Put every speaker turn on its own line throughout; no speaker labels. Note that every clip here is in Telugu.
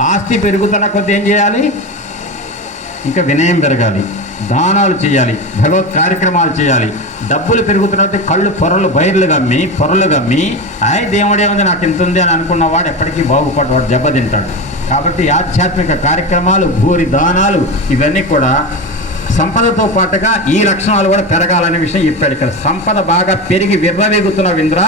ఆస్తి పెరుగుతున్న కొద్ది ఏం చేయాలి? ఇంకా వినయం పెరగాలి. దానాలు చేయాలి. భగవత్ కార్యక్రమాలు చేయాలి. డబ్బులు పెరుగుతున్నది కళ్ళు పొరలు బయర్లు గమ్మి పొరలు గమ్మి అయ్ దేవుడే ఉంది నాకు ఇంత ఉంది అని అనుకున్నవాడు ఎప్పటికీ బాగుపడవాడు దెబ్బతింటాడు. కాబట్టి ఆధ్యాత్మిక కార్యక్రమాలు భూరి దానాలు ఇవన్నీ కూడా సంపదతో పాటుగా ఈ లక్షణాలు కూడా పెరగాలనే విషయం చెప్పాడు ఇక్కడ. సంపద బాగా పెరిగి విర్రవేగుతున్న ఇంద్ర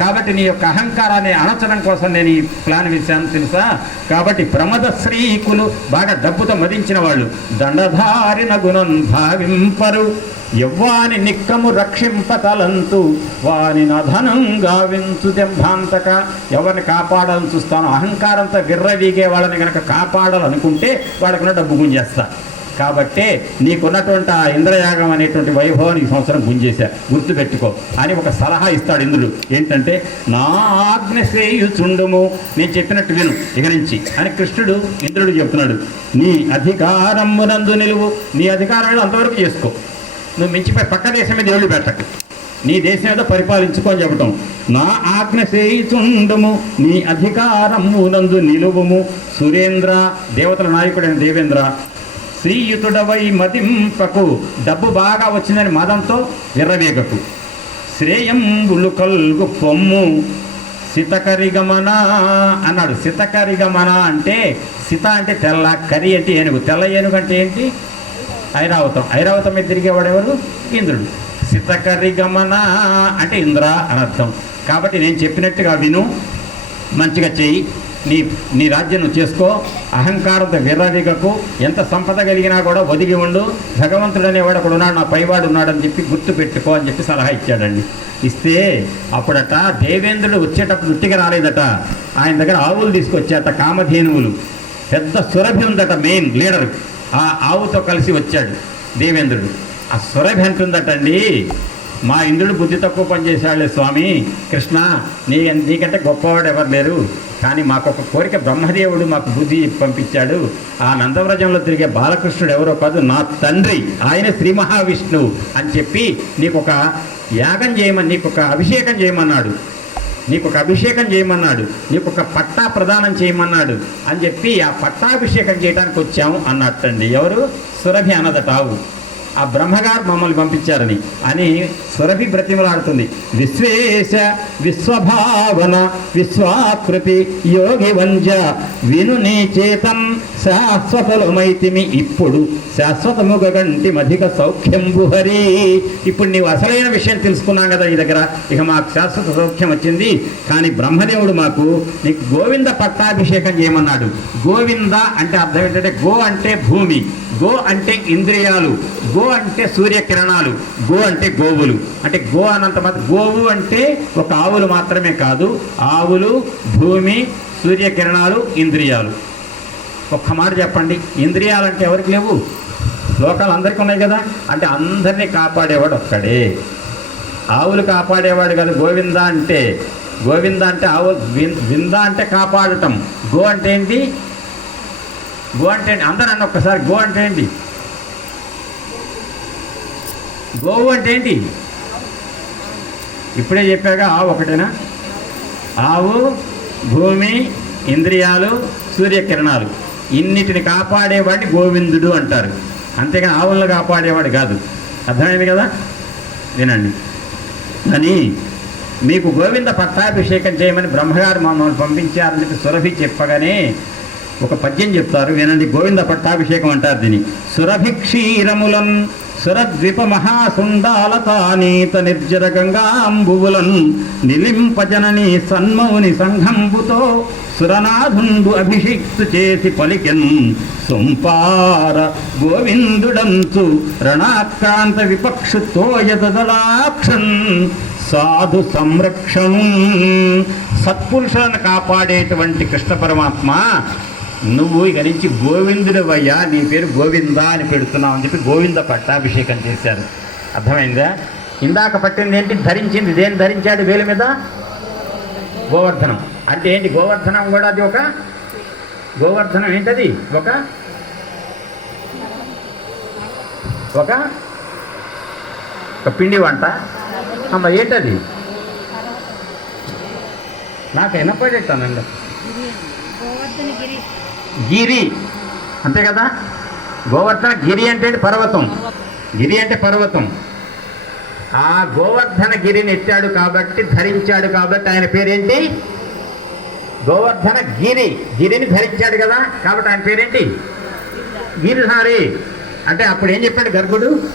కాబట్టి నీ యొక్క అహంకారాన్ని అణచడం కోసం నేను ఈ ప్లాన్ వేశాను తెలుసా? కాబట్టి ప్రమద శ్రీకులు బాగా డబ్బుతో మదించిన వాళ్ళు దండధారిన గుణం భావింపరు. ఎవ్వాని నిక్కము రక్షింపతలంతు వాని నధనం గావించు దెంభాంతక ఎవరిని కాపాడాలని చూస్తాను అహంకారంతో విర్రవీగే వాళ్ళని కనుక కాపాడాలనుకుంటే వాళ్ళకున్న డబ్బు గుంజేస్తా. కాబట్టే నీకున్నటువంటి ఆ ఇంద్రయాగం అనేటువంటి వైభవాన్ని ఈ సంవత్సరం గుంజేశా. గుర్తుపెట్టుకో. అని ఒక సలహా ఇస్తాడు ఇంద్రుడు. ఏంటంటే నా ఆజ్ఞశ్రేయుచుండుము నేను చెప్పినట్టు విను. ఇక నుంచి. అని కృష్ణుడు ఇంద్రుడు చెప్తున్నాడు. నీ అధికారమునందు నిలువు. నీ అధికారాలు అంతవరకు చేసుకో. నువ్వు మించిపోయి పక్క దేశం మీద పెట్టకు. నీ దేశం ఏదో పరిపాలించుకో అని చెప్పటం. నా ఆజ్ఞ చేయుచుండము నీ అధికారమునందు నిలువము. సురేంద్ర దేవతల నాయకుడైన దేవేంద్ర శ్రీయుతుడవై మదింపకు డబ్బు బాగా వచ్చిందని మదంతో విర్రవేగకు. శ్రేయంబులు కల్గు పొమ్ము సితకరిగమన అన్నాడు. సితకరిగమన అంటే సిత అంటే తెల్ల కరి అంటే ఏనుగు. తెల్ల ఏనుగు అంటే ఏంటి? ఐరావతం. ఐరావతం మీద తిరిగేవాడెవరు ఇంద్రుడు. సితకరిగమన అంటే ఇంద్ర అని అర్థం. కాబట్టి నేను చెప్పినట్టుగా విను. మంచిగా చెయ్యి. నీ నీ రాజ్యం చేసుకో. అహంకారంతో విర్రవిగకు ఎంత సంపద కలిగినా కూడా ఒదిగి ఉండు. భగవంతుడు అనేవాడు అక్కడ ఉన్నాడు నా పైవాడు ఉన్నాడని చెప్పి గుర్తు పెట్టుకో అని చెప్పి సలహా ఇచ్చాడండి. ఇస్తే అప్పుడట దేవేంద్రుడు వచ్చేటప్పుడు ఉట్టిగా రాలేదట. ఆయన దగ్గర ఆవులు తీసుకొచ్చాట కామధేనువులు. పెద్ద సురభి ఉందట మెయిన్ లీడర్. ఆ ఆవుతో కలిసి వచ్చాడు దేవేంద్రుడు. ఆ సురభి అంటుందటండి మా ఇంద్రుడు బుద్ధి తక్కువ పనిచేశాడులే స్వామి. కృష్ణ నీ నీకంటే గొప్పవాడు ఎవరు లేరు. కానీ మాకు ఒక కోరిక బ్రహ్మదేవుడు మాకు బుద్ధి పంపించాడు. ఆ నందవ్రజంలో తిరిగే బాలకృష్ణుడు ఎవరో కాదు నా తండ్రి ఆయన శ్రీ మహావిష్ణువు అని చెప్పి నీకు ఒక యాగం చేయమని నీకు ఒక అభిషేకం చేయమన్నాడు. నీకు ఒక అభిషేకం చేయమన్నాడు. నీకు ఒక పట్టా ప్రదానం చేయమన్నాడు అని చెప్పి ఆ పట్టాభిషేకం చేయడానికి వచ్చాము అన్నట్టండి. ఎవరు? సురభి అన్నదటావు. ఆ బ్రహ్మగారు మమ్మల్ని పంపించారని అని సురభి బ్రతిమలాడుతుంది విశ్వేశ విశ్వభావన విశ్వాకృతి యోగి వంజ విను నీ చేతం శాశ్వతలమైతిమి ఇప్పుడు. శాశ్వతముగ గంటి మధిక సౌఖ్యంబు హరి. ఇప్పుడు నీవు అసలైన విషయం తెలుసుకున్నాం కదా ఈ దగ్గర. ఇక మాకు శాశ్వత సౌఖ్యం వచ్చింది. కానీ బ్రహ్మదేవుడు మాకు నీకు గోవింద పట్టాభిషేకం చేయమన్నాడు. గోవింద అంటే అర్థం ఏంటంటే గో అంటే భూమి. గో అంటే ఇంద్రియాలు. గో గో అంటే సూర్యకిరణాలు గో అంటే గోవులు. అంటే గో అన్నంత మాత్రం గోవు అంటే ఒక ఆవులు మాత్రమే కాదు ఆవులు భూమి సూర్యకిరణాలు ఇంద్రియాలు. ఒక్క మాట చెప్పండి ఇంద్రియాలు అంటే ఎవరికి లేవు? లోకాలు అందరికీ ఉన్నాయి కదా అంటే అందరినీ కాపాడేవాడు ఒక్కడే. ఆవులు కాపాడేవాడు కదా గోవింద అంటే గోవింద అంటే ఆవు వింద అంటే కాపాడటం. గో అంటే ఏంటి? గో అంటే అందరూ అన్న ఒక్కసారి గో అంటే ఏంటి? గోవు అంటే ఏంటి ఇప్పుడే చెప్పాగా ఆవు ఒకటేనా? ఆవు భూమి ఇంద్రియాలు సూర్యకిరణాలు. ఇన్నిటిని కాపాడేవాడిని గోవిందుడు అంటారు. అంతేగాని ఆవులను కాపాడేవాడు కాదు. అర్థమైంది కదా? వినండి. అని మీకు గోవింద పట్టాభిషేకం చేయమని బ్రహ్మగారు మమ్మల్ని పంపించారని చెప్పి సురభి చెప్పగానే ఒక పద్యం చెప్తారు. వినండి గోవింద పట్టాభిషేకం అంటారు దీన్ని. సురభి క్షీరములన్ సురద్విప మహాసుండాలతానీత నిర్జర గంగాంబువులను నిలింపజనని సన్మౌని సంఘంబుతో సురనాథుండు అభిషిక్తు చేసి పలికెన్ సొంపార గోవిందుడంతు రణాక్రాంత విపక్షు తోయదలాక్షన్ సాధు సంరక్షణం సత్పురుషులను కాపాడేటువంటి కృష్ణ పరమాత్మ నువ్వు ఇక నుంచి గోవిందుడవయ్యా నీ పేరు గోవింద అని పెడుతున్నావు అని చెప్పి గోవింద పట్టాభిషేకం చేశారు. అర్థమైందా? ఇందాక పట్టింది ఏంటి? ధరించింది. దేని ధరించాడు వేలు మీద? గోవర్ధనం. అంటే ఏంటి? గోవర్ధనం కూడా అది ఒక గోవర్ధనం ఏంటది? ఒక ఒక ఒక పిండి వంట. అమ్మ ఏంటది? నాకు వినపడేటానండి
గిరి గోవర్ధనగిరి
గిరి. అంతే కదా? గోవర్ధన గిరి అంటే పర్వతం. గిరి అంటే పర్వతం. ఆ గోవర్ధన గిరిని ఎత్తాడు కాబట్టి ధరించాడు కాబట్టి ఆయన పేరేంటి? గోవర్ధన గిరి. గిరిని ధరించాడు కదా? కాబట్టి ఆయన పేరేంటి? గిరిధారి. అంటే అప్పుడు ఏం చెప్పాడు గర్భుడు?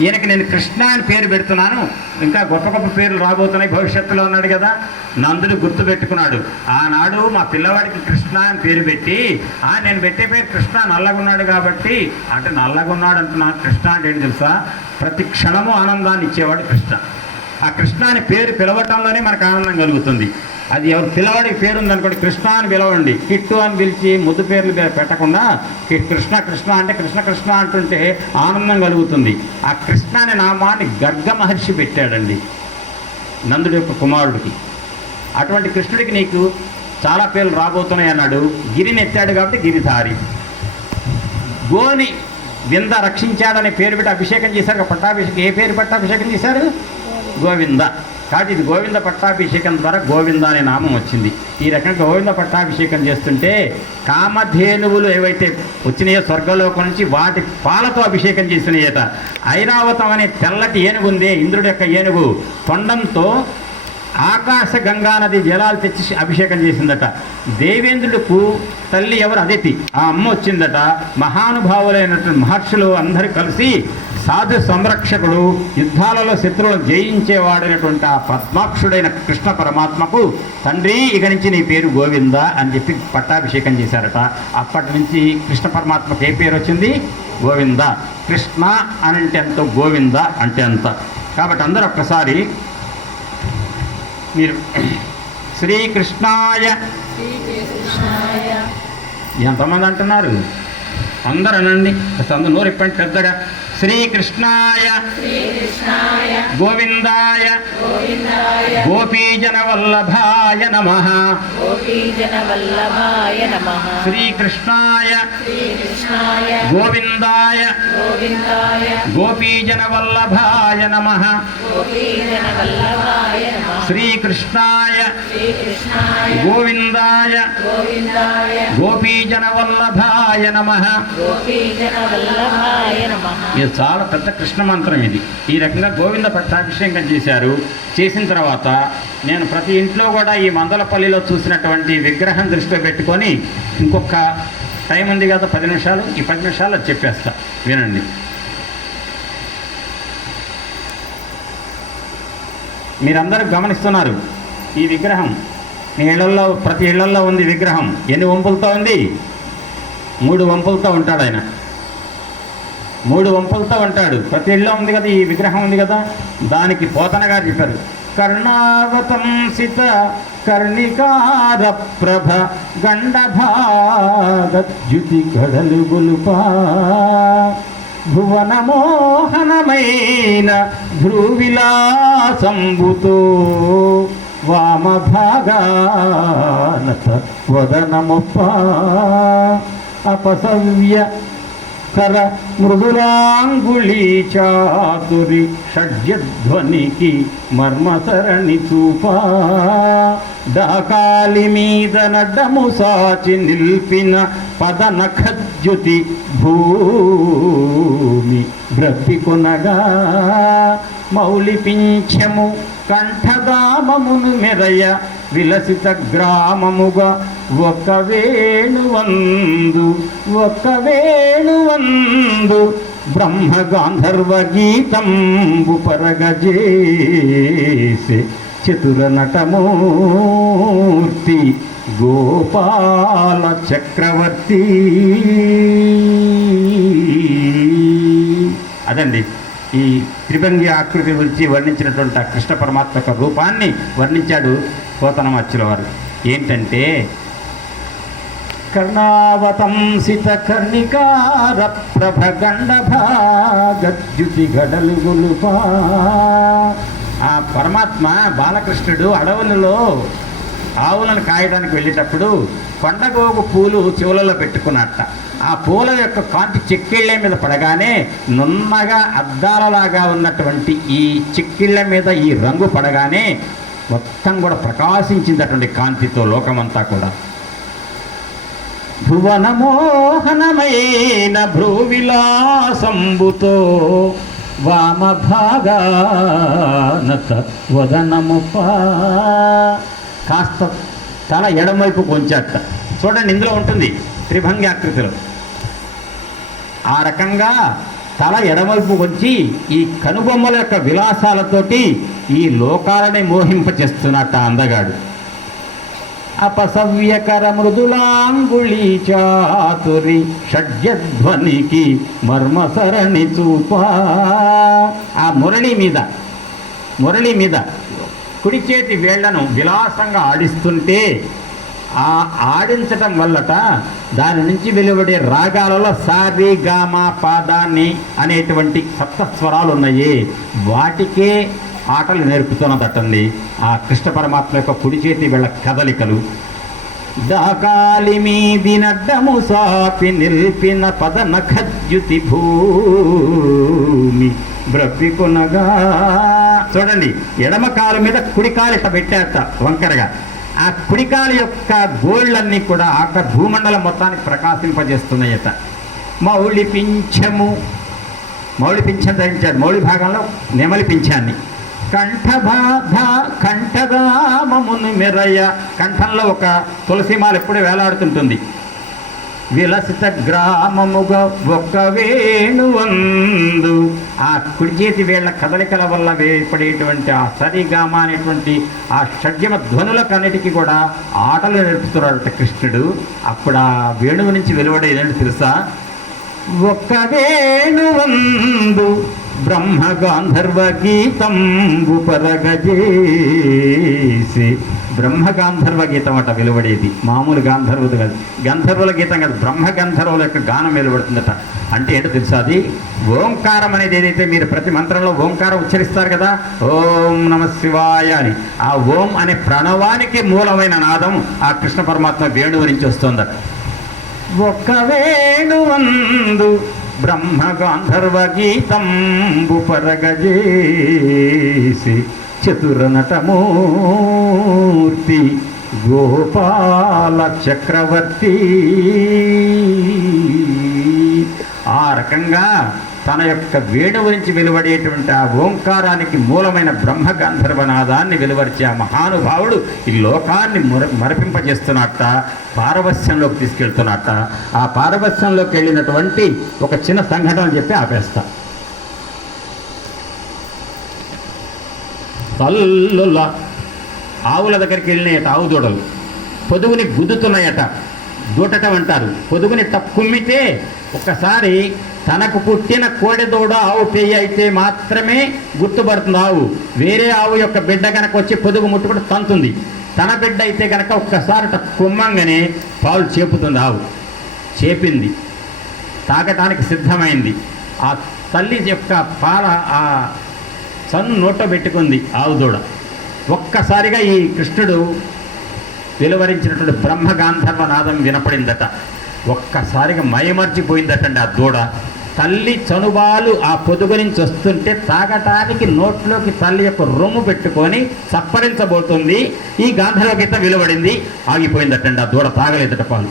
ఈయనకి నేను కృష్ణ అని పేరు పెడుతున్నాను. ఇంకా గొప్ప గొప్ప పేర్లు రాబోతున్నాయి భవిష్యత్తులో ఉన్నాడు కదా. నందుడు గుర్తు పెట్టుకున్నాడు. ఆనాడు మా పిల్లవాడికి కృష్ణ అని పేరు పెట్టి ఆ నేను పెట్టే పేరు కృష్ణ నల్లగున్నాడు కాబట్టి అంటే నల్లగున్నాడు అంటున్నాను కృష్ణ అంటే ఏంటి తెలుసా? ప్రతి క్షణము ఆనందాన్ని ఇచ్చేవాడు కృష్ణ. ఆ కృష్ణ అని పేరు పిలవటంలోనే మనకు ఆనందం కలుగుతుంది. అది ఎవరు పిల్లవాడికి పేరు ఉందనుకోండి కృష్ణ అని పిలవండి. కిట్టు అని పిలిచి ముద్దు పేర్లు పెట్టకుండా కృష్ణ కృష్ణ అంటే కృష్ణ కృష్ణ అంటుంటే ఆనందం కలుగుతుంది. ఆ కృష్ణ అనే నామాన్ని గర్గ మహర్షి పెట్టాడండి నందుడి యొక్క కుమారుడికి. అటువంటి కృష్ణుడికి నీకు చాలా పేర్లు రాబోతున్నాయి అన్నాడు. గిరిని ఎత్తాడు కాబట్టి గిరిధారి గోని వింద రక్షించాడనే పేరు పెట్టి అభిషేకం చేశారు. పట్టాభిషేకం ఏ పేరు పట్టాభిషేకం చేశారు? గోవింద. కాబట్టి ఇది గోవింద పట్టాభిషేకం ద్వారా గోవింద అనే నామం వచ్చింది. ఈ రకంగా గోవింద పట్టాభిషేకం చేస్తుంటే కామధేనువులు ఏవైతే వచ్చినాయో స్వర్గలోకం నుంచి వాటి పాలతో అభిషేకం చేసినాయట. ఐరావతం అనే తెల్లటి ఏనుగు ఉంది ఇంద్రుడి యొక్క ఏనుగు. తొండంతో ఆకాశ గంగా నది జలాలు తెచ్చి అభిషేకం చేసిందట. దేవేంద్రుడికు తల్లి ఎవరు అదితి. ఆ అమ్మ వచ్చిందట. మహానుభావులైనటువంటి మహర్షులు అందరూ కలిసి సాధు సంరక్షకుడు యుద్ధాలలో శత్రువులను జయించేవాడైనటువంటి ఆ పద్మాక్షుడైన కృష్ణ పరమాత్మకు తండ్రి ఇక నుంచి నీ పేరు గోవింద అని చెప్పి పట్టాభిషేకం చేశారట. అప్పటి నుంచి కృష్ణ పరమాత్మకు ఏ పేరు వచ్చింది? గోవింద. కృష్ణ అని అంటే అంత గోవింద అంటే అంత కాబట్టి అందరూ ఒక్కసారి మీరు శ్రీకృష్ణాయ ఎంతమంది అంటున్నారు? అందరు అనండి అసలు అందరూ నోరు ఇప్పండి పెద్దగా. శ్రీకృష్ణాయ గోవిందాయ గోపీజన వల్లభాయ నమ
గోపీజనవల్లభాయ నమః
శ్రీకృష్ణాయ
శ్రీకృష్ణాయ
గోవిందాయ
గోవిందాయ
గోపీజన చాలా పెద్ద కృష్ణ మంత్రం ఇది. ఈ రకంగా గోవింద పట్టాభిషేకం చేశారు. చేసిన తర్వాత నేను ప్రతి ఇంట్లో కూడా ఈ మందలపల్లిలో చూసినటువంటి విగ్రహం దృష్టిలో పెట్టుకొని ఇంకొక టైం ఉంది కదా పది నిమిషాలు? ఈ పది నిమిషాలు చెప్పేస్తా. వినండి. మీరందరూ గమనిస్తున్నారు ఈ విగ్రహం. మీ ఇళ్ళలో ప్రతి ఇళ్ళలో ఉంది విగ్రహం. ఎన్ని వంపులతో ఉంది? మూడు వంపులతో ఉంటాడు ఆయన. మూడు వంపులతో ఉంటాడు ప్రతి ఇళ్ళలో ఉంది కదా ఈ విగ్రహం ఉంది కదా దానికి పోతన గారు చెప్పారు కర్ణావతంసిత కర్ణికార ప్రభ గండభాగద్యుతి గడలు గులుపా. భువన మోహనమైన ధ్రువిలాసంబుతో వామభాగానత వదనముప్ప అపసవ్య సర మృదులాంగుళీ చాతురి షడ్జధ్వనికి మర్మసరణి చూపా. డాకాలి మీద నడ్డము సాచి నిల్పిన పదన ఖద్యుతి భూమి బ్రతికొనగా మౌలిపించము కంఠధామమును కంఠదామమును మెరయ విలసిత గ్రామముగా ఒక వేణువందు ఒక వేణువందు బ్రహ్మ గాంధర్వ గీతంబు పరగజేసి చతుర నటమూర్తి గోపాల చక్రవర్తి. అదండి ఈ త్రిభంగి ఆకృతి గురించి వర్ణించినటువంటి ఆ కృష్ణ పరమాత్మ యొక్క రూపాన్ని వర్ణించాడు పోతనమచ్చుల వారు. ఏంటంటే కర్ణావతంసిత కర్ణికార ప్రభగండ భాగద్యుతి గడలు గులుపా ఆ పరమాత్మ బాలకృష్ణుడు అడవులలో ఆవులను కాయడానికి వెళ్ళేటప్పుడు కొండగోగు పూలు చెవులలో పెట్టుకున్నట్ట. ఆ పూల యొక్క కాంతి చెక్కిళ్ళ మీద పడగానే నున్నగా అద్దాలలాగా ఉన్నటువంటి ఈ చెక్కిళ్ళ మీద ఈ రంగు పడగానే మొత్తం కూడా ప్రకాశించిందటువంటి కాంతితో లోకమంతా కూడా భువనమోహనమైన భ్రూవిలాసంబుతో వామభాగానత వదనముపా. కాస్త తల ఎడమవైపు కొంచెట్ట చూడండి ఇందులో ఉంటుంది త్రిభంగి ఆకృతిలో ఆ రకంగా తల ఎడమవైపు వచ్చి ఈ కనుబొమ్మల యొక్క విలాసాలతోటి ఈ లోకాలని మోహింపచేస్తున్నట్ట అందగాడు. అపసవ్యకర మృదులాంగుళీ చాతురి షడ్యధ్వనికి మర్మసరణి చూపా. ఆ మురళి మీద మురళి మీద కుడి చేతి వేళ్ళను విలాసంగా ఆడిస్తుంటే ఆ ఆడించటం వల్లట దాని నుంచి వెలువడే రాగాలలో సారి గామ పాదాన్ని అనేటువంటి సప్తస్వరాలు ఉన్నాయి వాటికే ఆటలు నేర్పుతున్నదటండి. ఆ కృష్ణ పరమాత్మ యొక్క కుడి చేతి వీళ్ళ కదలికలు. దాకాలి మీది నడ్డము సాపి నిల్పిన పద నఖద్యుతి భూమి బ్రతికునగా. చూడండి ఎడమ కాలు మీద కుడికాలు ఇట్ట వంకరగా. ఆ కుడికాలు యొక్క గోళ్ళన్నీ కూడా అక్కడ భూమండలం మొత్తానికి ప్రకాశింపజేస్తున్నాయట. మౌళి పింఛము. మౌళి పింఛం ధరించాడు మౌళి భాగంలో నెమలి పింఛాన్ని. కంఠబాధ కంఠగామమును మెరయ్య కంఠంలో ఒక తులసిమాల ఎప్పుడూ వేలాడుతుంటుంది. విలసిత గ్రామముగా ఒక్క వేణువందు ఆ కుడి చేతి వేళ్ళ కదలికల వల్ల వేపడేటువంటి ఆ సరిగామ అనేటువంటి ఆ షడ్యమ ధ్వనులకన్నిటికీ కూడా ఆటలు నేర్పుతున్నాడట కృష్ణుడు. అప్పుడు ఆ వేణువు నుంచి వెలువడేదంటే తెలుసా? ఒక్క వేణువందు బ్రహ్మ గాంధర్వ గీతంబు పరగజేసి బ్రహ్మ గాంధర్వ గీతం అట వెలువడేది. మామూలు గాంధర్వుది కాదు. గంధర్వుల గీతం కాదు. బ్రహ్మ గంధర్వుల యొక్క గానం వెలువడుతుందట. అంటే ఏంటో తెలుసా అది? ఓంకారం అనేది ఏదైతే మీరు ప్రతి మంత్రంలో ఓంకారం ఉచ్చరిస్తారు కదా ఓం నమ శివాయ అని ఆ ఓం అనే ప్రణవానికి మూలమైన నాదం ఆ కృష్ణ పరమాత్మ వేణువు నుంచి వస్తుందట. ఒక్క వేణువందు బ్రహ్మ గాంధర్వ గీతంబు పరగజేసి చతుర గోపాల చక్రవర్తి ఆ రకంగా తన యొక్క వేణువు గురించి వెలువడేటువంటి ఆ ఓంకారానికి మూలమైన బ్రహ్మ గంధర్వనాదాన్ని వెలువరిచే ఆ మహానుభావుడు ఈ లోకాన్ని ముర మరపింపజేస్తున్నట్ట పారవస్యంలోకి తీసుకెళ్తున్నట్ట. ఆ పారవస్యంలోకి వెళ్ళినటువంటి ఒక చిన్న సంఘటన చెప్పి ఆపేస్తా. తల్లుల ఆవుల దగ్గరికి వెళ్ళినాయట ఆవు దూడలు పొదుగుని గుద్దుతున్నాయట. దూటటం అంటారు. పొదుగుని తక్కుమ్మితే ఒక్కసారి తనకు పుట్టిన కోడెదూడ ఆవు పెయ్యి అయితే మాత్రమే గుర్తుపడుతుంది ఆవు వేరే ఆవు యొక్క బిడ్డ కనుక వచ్చి పొదుగు ముట్టుకుంటూ తంతుంది. తన బిడ్డ అయితే కనుక ఒక్కసారి కుమ్మంగానే పాలు చేపుతుంది ఆవు. చేపింది. తాగటానికి సిద్ధమైంది. ఆ తల్లి యొక్క పాల ఆ సన్ను నోట్లో పెట్టుకుంది ఆవు దూడ. ఒక్కసారిగా ఈ కృష్ణుడు వెలువరించినటువంటి బ్రహ్మ గాంధర్వ నాదం వినపడిందట. ఒక్కసారిగా మయమర్చిపోయిందటండి ఆ దూడ. తల్లి చనుబాలు ఆ పొదుగు నుంచి వస్తుంటే తాగటానికి నోట్లోకి తల్లి యొక్క రొమ్ము పెట్టుకొని సప్పరించబోతుంది ఈ గాంధర్వ గీత విలువడింది. ఆగిపోయిందటండి ఆ దూడ తాగలేదట పాలు.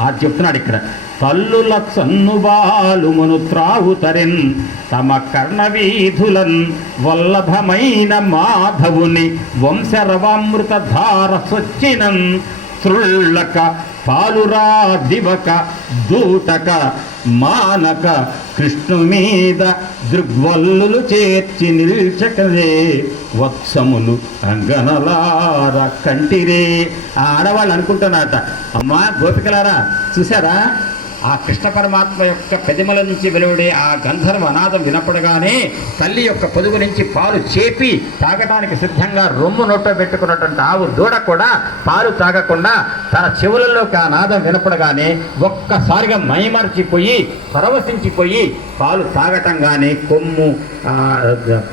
ఆ చెప్తున్నాడు ఇక్కడ తల్లుల సన్నుబాలు మును త్రావుతరిన్ తమ కర్ణవీధులన్ వల్లభమైన మాధవుని వంశరవామృత ధార సొచ్చినన్ త్రుళ్ళక పాలురా దివక దూటక మానక కృష్ణు మీద దృగ్వల్లులు చేర్చి నిల్చకలే. వత్సములు అంగనలార కంటిరే. ఆ ఆడవాళ్ళు అనుకుంటున్నారట. అమ్మా గోపికలారా చూసారా ఆ కృష్ణ పరమాత్మ యొక్క పెదిమల నుంచి వెలువడే ఆ గంధర్వ అనాదం వినపడగానే తల్లి యొక్క పొదుగు నుంచి పాలు చేపి తాగటానికి సిద్ధంగా రొమ్ము నోట్లో పెట్టుకున్నటువంటి ఆవు దూడ కూడా పాలు తాగకుండా తన చెవులలోకి ఆ నాదం వినపడగానే ఒక్కసారిగా మైమర్చిపోయి పరవశించిపోయి పాలు తాగటం కానీ కొమ్ము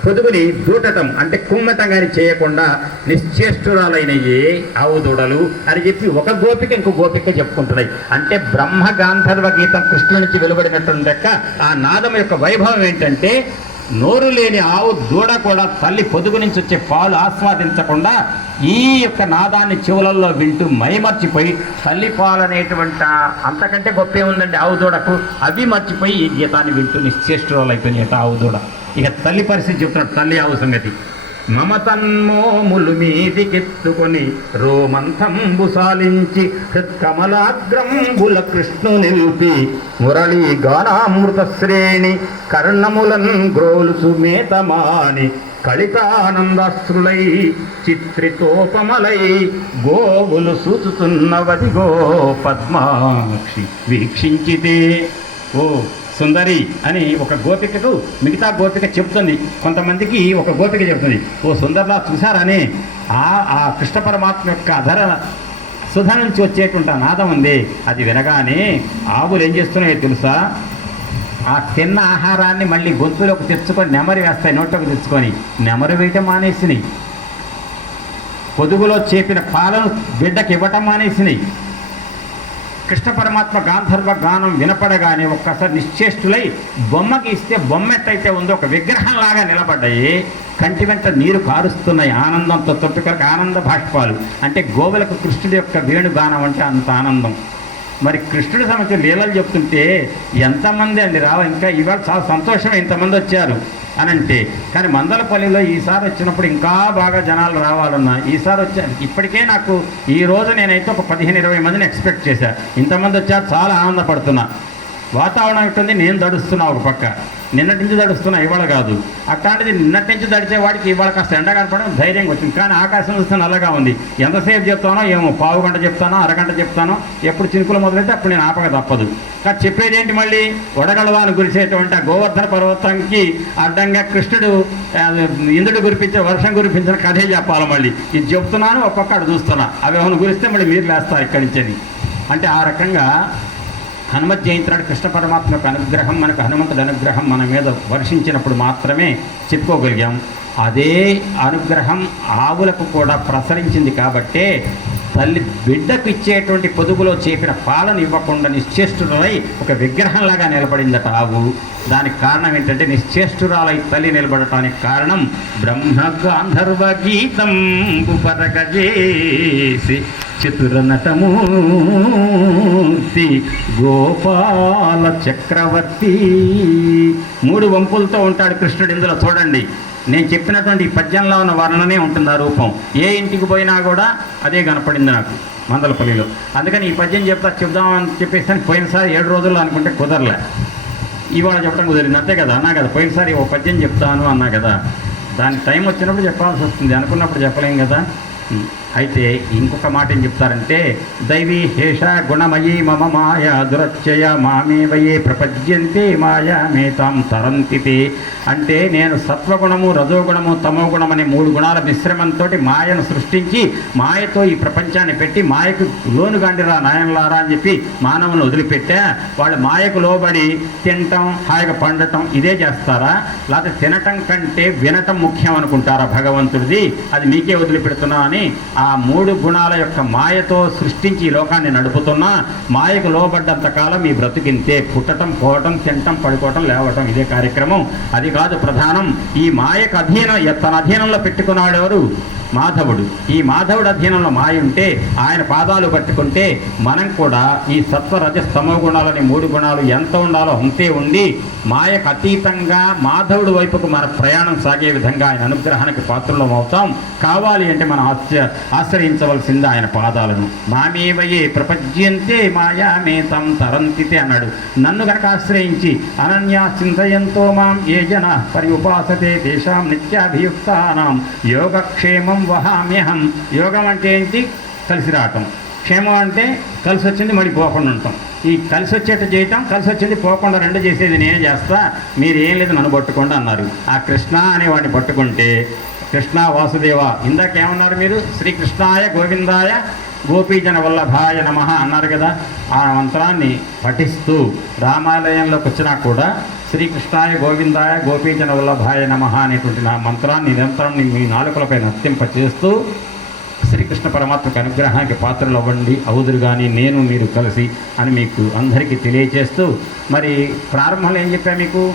పొదుగుని దూటటం అంటే కుమ్మటం కానీ చేయకుండా నిశ్చేష్టురాలైనవి ఆవు దూడలు అని చెప్పి ఒక గోపిక ఇంకో గోపిక చెప్పుకుంటున్నాయి. అంటే బ్రహ్మ గాంధర్వ గీతం కృష్ణు నుంచి వెలువడినటువంటి లెక్క ఆ నాదం యొక్క వైభవం ఏంటంటే నోరు లేని ఆవు దూడ కూడా తల్లి పొదుగు నుంచి వచ్చే పాలు ఆస్వాదించకుండా ఈ యొక్క నాదాన్ని చెవులలో వింటూ మైమర్చిపోయి తల్లి పాలు అనేటువంటి అంతకంటే గొప్పే ఉందండి ఆవు దూడకు? అవి మర్చిపోయి ఈ గీతాన్ని వింటూ నిశ్చేష్టురాలు అయిపోయినాయి ఆవు దూడ. ఇక తల్లి పరిస్థితి చెప్తున్నాడు తల్లి ఆవు సంగతి. మమతన్మోములు మీదికెత్తుకొని రోమంతంబు సాలించి హృత్కమలాగ్రంబుల కృష్ణు నిలిపి మురళీ గానామృత శ్రేణి కర్ణములన్ గ్రోలుసు మేతమాని కలితానందాశ్రులై చిత్రితోపమలై గోవులు సూచుతున్నవదిగో పద్మాక్షి వీక్షించితే. ఓ సుందరి అని ఒక గోపికకు మిగతా గోపిక చెప్తుంది కొంతమందికి ఒక గోపిక చెప్తుంది ఓ సుందరలా చూసారని ఆ ఆ కృష్ణ పరమాత్మ యొక్క అధర సుధ నుంచి వచ్చేటువంటి ఆ నాదం ఉంది. అది వినగానే ఆవులు ఏం చేస్తున్నాయో తెలుసా? ఆ తిన్న ఆహారాన్ని మళ్ళీ గొంతులోకి తెచ్చుకొని నెమరు వేస్తాయి నోట్లోకి తెచ్చుకొని. నెమరు వేయటం మానేసినాయి. పొదుగులో చేపిన పాలను బిడ్డకి ఇవ్వటం మానేసినాయి. కృష్ణ పరమాత్మ గాంధర్వ గానం వినపడగానే ఒక్కసారి నిశ్చేష్టులై బొమ్మకి ఇస్తే బొమ్మ ఎట్టయితే ఉందో ఒక విగ్రహంలాగా నిలబడ్డాయి. కంటి వెంట నీరు కారుస్తున్నాయి. ఆనందంతో తొట్టుకలకు ఆనంద భాష్పాలు అంటే గోవులకు కృష్ణుడి యొక్క వేణుగానం అంటే అంత ఆనందం. మరి కృష్ణుడి సమస్య లీలలు చెప్తుంటే ఎంతమంది అండి రావు? ఇంకా ఇవాళ చాలా సంతోషం ఇంతమంది వచ్చారు అని అంటే కానీ మందలపల్లిలో ఈసారి వచ్చినప్పుడు ఇంకా బాగా జనాలు రావాలన్నా ఈసారి వచ్చా ఇప్పటికే నాకు ఈ రోజు నేనైతే ఒక పదిహేను ఇరవై మందిని ఎక్స్పెక్ట్ చేశాను ఇంతమంది వచ్చారు చాలా ఆనందపడుతున్నా. వాతావరణం ఉంటుంది నేను దడుస్తున్నా ఒక పక్క. నిన్నటి నుంచి దడుస్తున్నా ఇవాళ కాదు. అట్లాంటిది నిన్నటి నుంచి దడిచే వాడికి ఇవాళ కాస్త ఎండ కనపడడం ధైర్యంగా వచ్చింది. కానీ ఆకాశం చూస్తే నల్లగా ఉంది. ఎంతసేపు చెప్తానో ఏమో పావు గంట చెప్తానో అరగంట చెప్తానో ఎప్పుడు చినుకులు మొదలైతే అప్పుడు నేను ఆపక తప్పదు. కానీ చెప్పేది ఏంటి మళ్ళీ? వడగడవాను కురిసేటువంటి ఆ గోవర్ధన పర్వతంకి అడ్డంగా కృష్ణుడు ఇంద్రుడు కురిపించే వర్షం కురిపించిన కథే చెప్పాలి మళ్ళీ. ఇది చెప్తున్నాను ఒక్కొక్కడు చూస్తున్నా. అవి ఏమైనా కురిస్తే మళ్ళీ మీరు లేస్తారు ఇక్కడి నుంచి అంటే ఆ రకంగా హనుమత్ జయంతి నాడు కృష్ణ పరమాత్మ యొక్క అనుగ్రహం మనకు హనుమంతుడి అనుగ్రహం మన మీద వర్షించినప్పుడు మాత్రమే చెప్పుకోగలిగాం. అదే అనుగ్రహం ఆవులకు కూడా ప్రసరించింది కాబట్టే తల్లి బిడ్డకు ఇచ్చేటువంటి పొదుగులో చేపిన పాలను ఇవ్వకుండా నిశ్చేష్టురాలై ఒక విగ్రహంలాగా నిలబడిందట ఆవు. దానికి కారణం ఏంటంటే నిశ్చేష్టురాలై తల్లి నిలబడటానికి కారణం బ్రహ్మ గాంధర్వ గీతం పరగజేసి చతురనటమూర్తి గోపాల చక్రవర్తి. మూడు వంపులతో ఉంటాడు కృష్ణుడు ఇందులో చూడండి. నేను చెప్పినటువంటి ఈ పద్యంలో ఉన్న వర్ణనే ఉంటుంది ఆ రూపం. ఏ ఇంటికి పోయినా కూడా అదే కనపడింది నాకు మందలపల్లిలో. అందుకని ఈ పద్యం చెప్తా చెప్దామని చెప్పేసి పోయినసారి ఏడు రోజుల్లో అనుకుంటే కుదరలే. ఇవాళ చెప్పడం కుదిరింది. అంతే కదా? అన్నా కదా? పోయినసారి ఓ పద్యం చెప్తాను అన్నా కదా? దానికి టైం వచ్చినప్పుడు చెప్పాల్సి వస్తుంది. అనుకున్నప్పుడు చెప్పలేం కదా? అయితే ఇంకొక మాట ఏం చెప్తారంటే దైవీ హేష గుణమయీ మమ మాయ దురక్షయ మామేవయే ప్రపద్యంతే మాయా మేతాం తరంతితే. అంటే నేను సత్వగుణము రజోగుణము తమోగుణం అనే మూడు గుణాల మిశ్రమంతో మాయను సృష్టించి మాయతో ఈ ప్రపంచాన్ని పెట్టి మాయకు లోనుగాండిరా నాయనలారా అని చెప్పి మానవుని వదిలిపెట్టా. వాళ్ళు మాయకు లోబడి తినటం హాయిగా పండటం ఇదే చేస్తారా? లేకపోతే తినటం కంటే వినటం ముఖ్యం అనుకుంటారా భగవంతుడిది? అది మీకే వదిలిపెడుతున్నా అని ఆ మూడు గుణాల యొక్క మాయతో సృష్టించి ఈ లోకాన్ని నడుపుతున్నా మాయకు లోబడ్డంత కాలం ఈ బ్రతికింతే పుట్టటం పోవటం తినటం పడుకోవటం లేవటం ఇదే కార్యక్రమం. అది కాదు ప్రధానం. ఈ మాయకు అధీనం తన అధీనంలో పెట్టుకున్నాడు ఎవరు? మాధవుడు. ఈ మాధవుడు అధ్యయనంలో మాయ ఉంటే ఆయన పాదాలు పట్టుకుంటే మనం కూడా ఈ సత్వరజ గుణాలని మూడు గుణాలు ఎంత ఉండాలో అంతే ఉండి మాయకు అతీతంగా మాధవుడు వైపుకు మన ప్రయాణం సాగే విధంగా ఆయన అనుగ్రహానికి పాత్రలో అవుతాం. కావాలి అంటే మనం ఆశ్చర్య ఆశ్రయించవలసింది ఆయన పాదాలను. మామేవయే ప్రపంచంతే మాయామేతం తరంతితే అన్నాడు. నన్ను గనక ఆశ్రయించి అనన్యా చింతయంతో మాం ఏ జన పరి ఉపాసతే తేషాం నిత్యాభియుక్తానాం. యోగక్షేమం వహామ్యహం యోగం అంటే ఏంటి? కలిసి రావటం. క్షేమం అంటే కలిసి వచ్చింది మరి పోకుండా ఉంటాం ఈ కలిసి వచ్చేట్టు చేయటం కలిసి వచ్చింది పోకుండా రెండు చేసేది నేనే చేస్తా మీరు ఏం లేదు నన్ను పట్టుకోండి అన్నారు. ఆ కృష్ణ అనే వాడిని పట్టుకుంటే కృష్ణ వాసుదేవ ఇందాకేమన్నారు మీరు? శ్రీకృష్ణాయ గోవిందాయ గోపీజన వల్లభాయ నమ అన్నారు కదా. ఆ మంత్రాన్ని పఠిస్తూ రామాలయంలోకి వచ్చినా కూడా శ్రీకృష్ణాయ గోవిందాయ గోపీజన వల్లభాయ నమ అనేటువంటి నా మంత్రాన్ని నిరంతరం మీ నాలుకలపై నర్తింపచేస్తూ శ్రీకృష్ణ పరమాత్మకు అనుగ్రహానికి పాత్రలు అవ్వండి అవుదురు కానీ నేను మీరు కలిసి అని మీకు అందరికీ తెలియచేస్తూ మరి ప్రారంభంలో ఏం చెప్పా మీకు?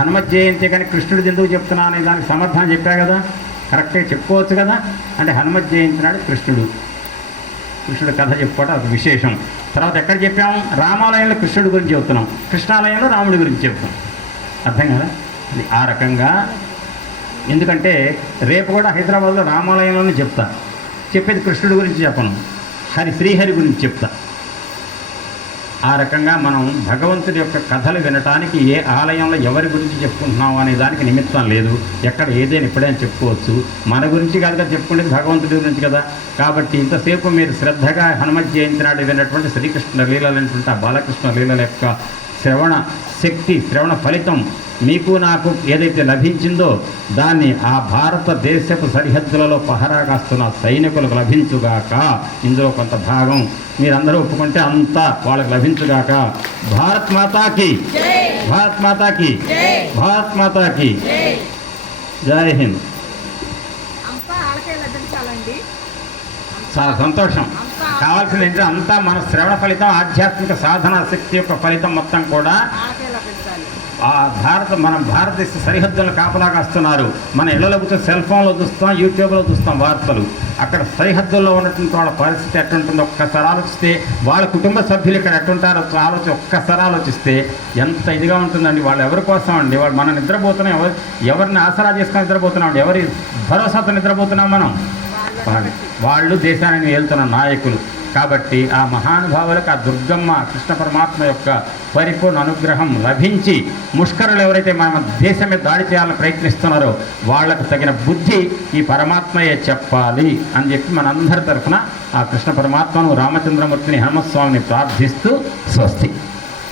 హనుమత్ జయంతి కానీ కృష్ణుడిది ఎందుకు చెప్తున్నా అనే దానికి సమర్థన చెప్పా కదా. కరెక్ట్గా చెప్పుకోవచ్చు కదా. అంటే హనుమత్ జయంతి నాడు కృష్ణుడు కృష్ణుడి కథ చెప్పుకోవడం అది విశేషం. తర్వాత ఎక్కడ చెప్పాము రామాలయంలో కృష్ణుడి గురించి చెప్తున్నాం కృష్ణాలయంలో రాముడి గురించి చెప్తాం అర్థం కదా? అది ఆ రకంగా. ఎందుకంటే రేపు కూడా హైదరాబాద్లో రామాలయంలోనే చెప్తా. చెప్పేది కృష్ణుడి గురించి చెప్పను. హరి శ్రీహరి గురించి చెప్తా. ఆ రకంగా మనం భగవంతుడి యొక్క కథలు వినటానికి ఏ ఆలయంలో ఎవరి గురించి చెప్పుకుంటున్నాం అనే దానికి నిమిత్తం లేదు. ఎక్కడ ఏదైనా ఎప్పుడైనా చెప్పుకోవచ్చు. మన గురించి కాదుగా చెప్పుకునేది భగవంతుడి గురించి కదా. కాబట్టి ఇంతసేపు మీరు శ్రద్ధగా హనుమత్ జయంతి నాడు విన్నటువంటి శ్రీకృష్ణ లీలలైనటువంటి ఆ బాలకృష్ణ లీలల యొక్క శ్రవణ శక్తి శ్రవణ ఫలితం మీకు నాకు ఏదైతే లభించిందో దాన్ని ఆ భారతదేశపు సరిహద్దులలో పహరా కాస్తున్న సైనికులకు లభించుగాక. ఇందులో కొంత భాగం మీరందరూ ఒప్పుకుంటే అంతా వాళ్ళకి లభించుగాక. భారత్ మాతాకి. భారత్ మాతాకి. భారత్ మాతాకి. జై హింద్. చాలా సంతోషం. కావాల్సింది ఏంటంటే అంతా మన శ్రవణ ఫలితం ఆధ్యాత్మిక సాధన శక్తి యొక్క ఫలితం మొత్తం కూడా ఆ భారత మన భారతదేశ సరిహద్దులను కాపలాగా వస్తున్నారు మన ఇళ్ళలో కూర్చొని సెల్ ఫోన్లో చూస్తాం యూట్యూబ్లో చూస్తాం వార్తలు. అక్కడ సరిహద్దుల్లో ఉన్నటువంటి వాళ్ళ పరిస్థితి ఎట్టుంటుందో ఒక్కసారి ఆలోచిస్తే వాళ్ళ కుటుంబ సభ్యులు ఇక్కడ ఎట్టుంటారో ఆలోచి ఒక్కసారి ఆలోచిస్తే ఎంత ఇదిగా ఉంటుందండి. వాళ్ళు ఎవరి కోసం అండి? వాళ్ళు మనం నిద్రపోతున్నాం ఎవరు ఎవరిని ఆసరా చేసుకొని నిద్రపోతున్నాం అండి? ఎవరి భరోసాతో నిద్రపోతున్నాం మనం? వాళ్ళు వాళ్ళు దేశాన్ని వెళ్తున్న నాయకులు. కాబట్టి ఆ మహానుభావులకు ఆ దుర్గమ్మ కృష్ణ పరమాత్మ యొక్క పరిపూర్ణ అనుగ్రహం లభించి ముష్కరులు ఎవరైతే మన దేశం మీద దాడి చేయాలని ప్రయత్నిస్తున్నారో వాళ్ళకు తగిన బుద్ధి ఈ పరమాత్మయే చెప్పాలి అని చెప్పి మనందరి తరఫున ఆ కృష్ణ పరమాత్మను రామచంద్రమూర్తిని హనుమస్వామిని ప్రార్థిస్తూ స్వస్తి.